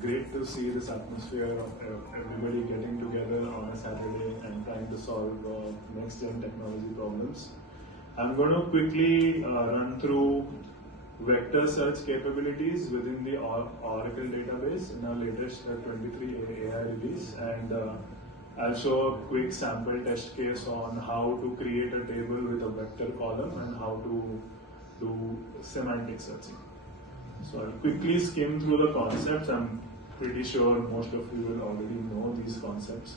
great to see this atmosphere of everybody getting together on a Saturday and trying to solve next-gen technology problems. I'm going to quickly run through vector search capabilities within the Oracle database in our latest 23 AI release, and I'll show a quick sample test case on how to create a table with a vector column and how to do semantic searching. So I'll quickly skim through the concepts. I'm pretty sure most of you will already know these concepts.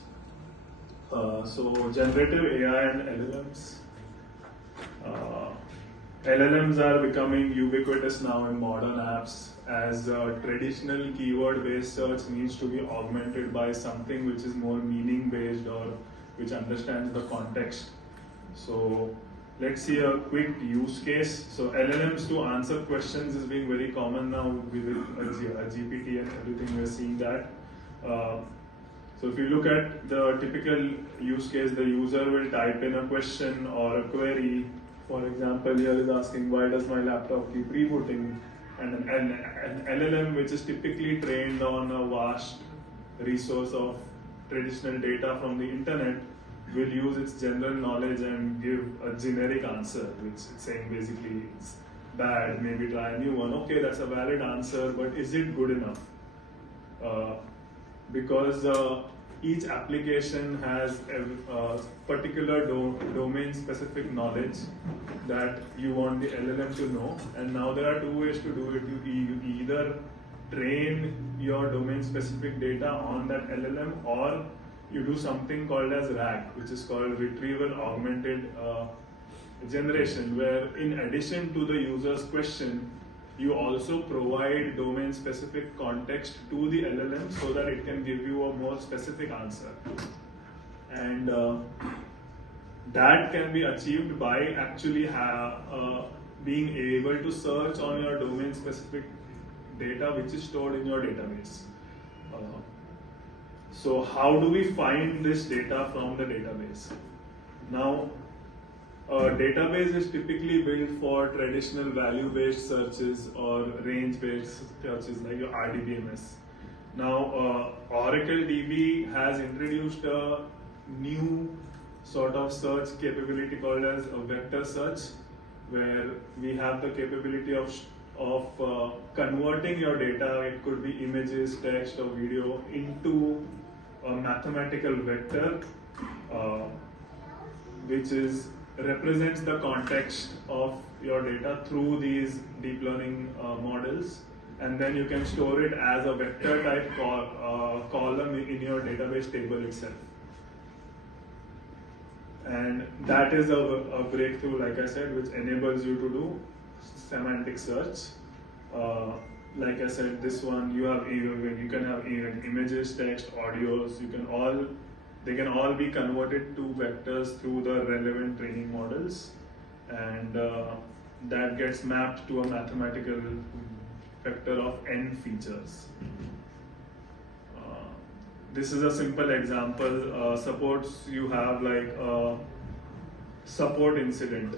So generative AI and LLMs. LLMs are becoming ubiquitous now in modern apps, as traditional keyword-based search needs to be augmented by something which is more meaning-based or which understands the context. So let's see a quick use case. So LLMs to answer questions is being very common now with a GPT and everything. We're seeing that. So if you look at the typical use case, the user will type in a question or a query. For example, here is asking, why does my laptop keep rebooting? And an LLM, which is typically trained on a vast resource of traditional data from the internet, will use its general knowledge and give a generic answer, which is saying basically it's bad, maybe try a new one. Okay, that's a valid answer, but is it good enough? Because each application has a particular domain-specific knowledge that you want the LLM to know, and now there are two ways to do it. You either train your domain-specific data on that LLM, or you do something called as RAG, which is called Retrieval Augmented Generation, where in addition to the user's question, you also provide domain-specific context to the LLM so that it can give you a more specific answer. And that can be achieved by actually being able to search on your domain-specific data which is stored in your database. So how do we find this data from the database? Now, a database is typically built for traditional value-based searches or range-based searches like your RDBMS. Now, Oracle DB has introduced a new sort of search capability called as a vector search, where we have the capability of converting your data. It could be images, text, or video into a mathematical vector, which represents the context of your data through these deep learning models, and then you can store it as a vector type column in your database table itself. And that is a breakthrough, like I said, which enables you to do semantic search. Like I said, this one you can have images, text, audios. They can all be converted to vectors through the relevant training models, and that gets mapped to a mathematical vector of n features. This is a simple example. Suppose you have like a support incident.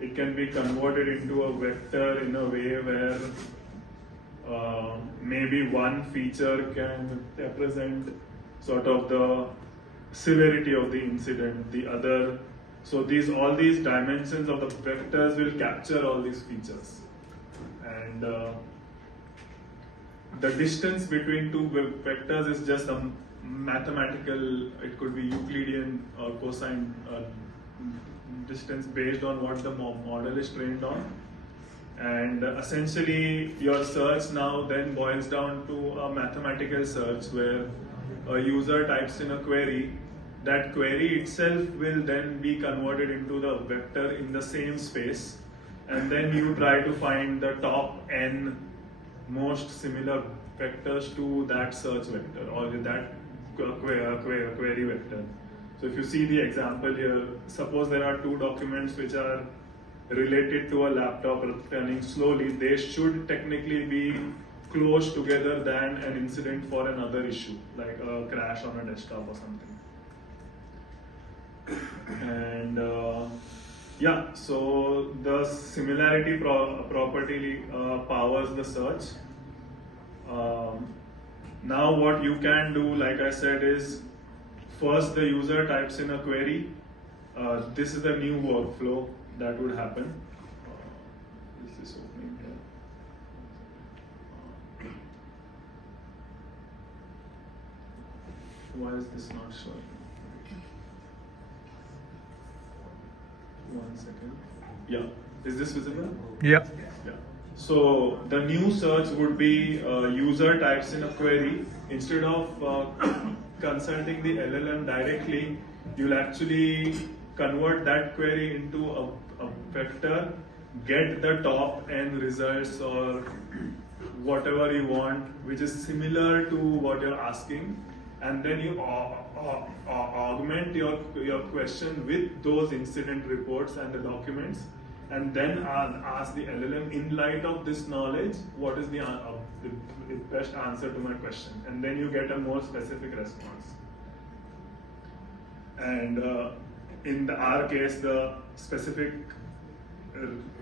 It can be converted into a vector in a way where maybe one feature can represent sort of the severity of the incident, the other. So all these dimensions of the vectors will capture all these features. And the distance between two vectors is just a mathematical, it could be Euclidean or cosine distance based on what the model is trained on. And essentially your search now then boils down to a mathematical search where a user types in a query. That query itself will then be converted into the vector in the same space, and then you try to find the top n most similar vectors to that search vector or that query vector. So if you see the example here, suppose there are two documents which are related to a laptop running slowly. They should technically be close together than an incident for another issue, like a crash on a desktop or something. And yeah, so the similarity property powers the search. Now what you can do, like I said, is first the user types in a query. This is the new workflow that would happen. Is this opening here? Why is this not showing? 1 second. Yeah. Is this visible? Yeah. Yeah. So the new search would be user types in a query. Instead of consulting the LLM directly, you'll actually convert that query into a vector, get the top n results or whatever you want, which is similar to what you're asking, and then you augment your question with those incident reports and the documents, and then ask the LLM, in light of this knowledge, what is the best answer to my question, and then you get a more specific response. And in our case, the specific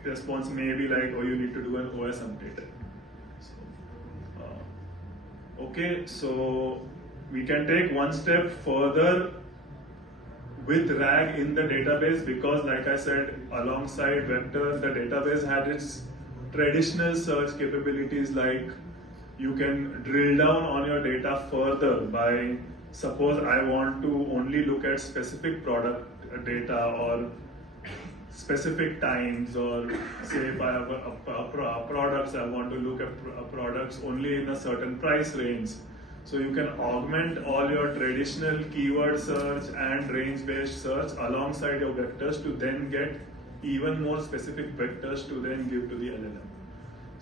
response may be like, oh, you need to do an OS update. So, okay, so we can take one step further with RAG in the database, because like I said, alongside vectors, the database had its traditional search capabilities, like you can drill down on your data further by, suppose I want to only look at specific product data or specific times, or say if I have products, I want to look at products only in a certain price range. So you can augment all your traditional keyword search and range-based search alongside your vectors to then get even more specific vectors to then give to the LLM.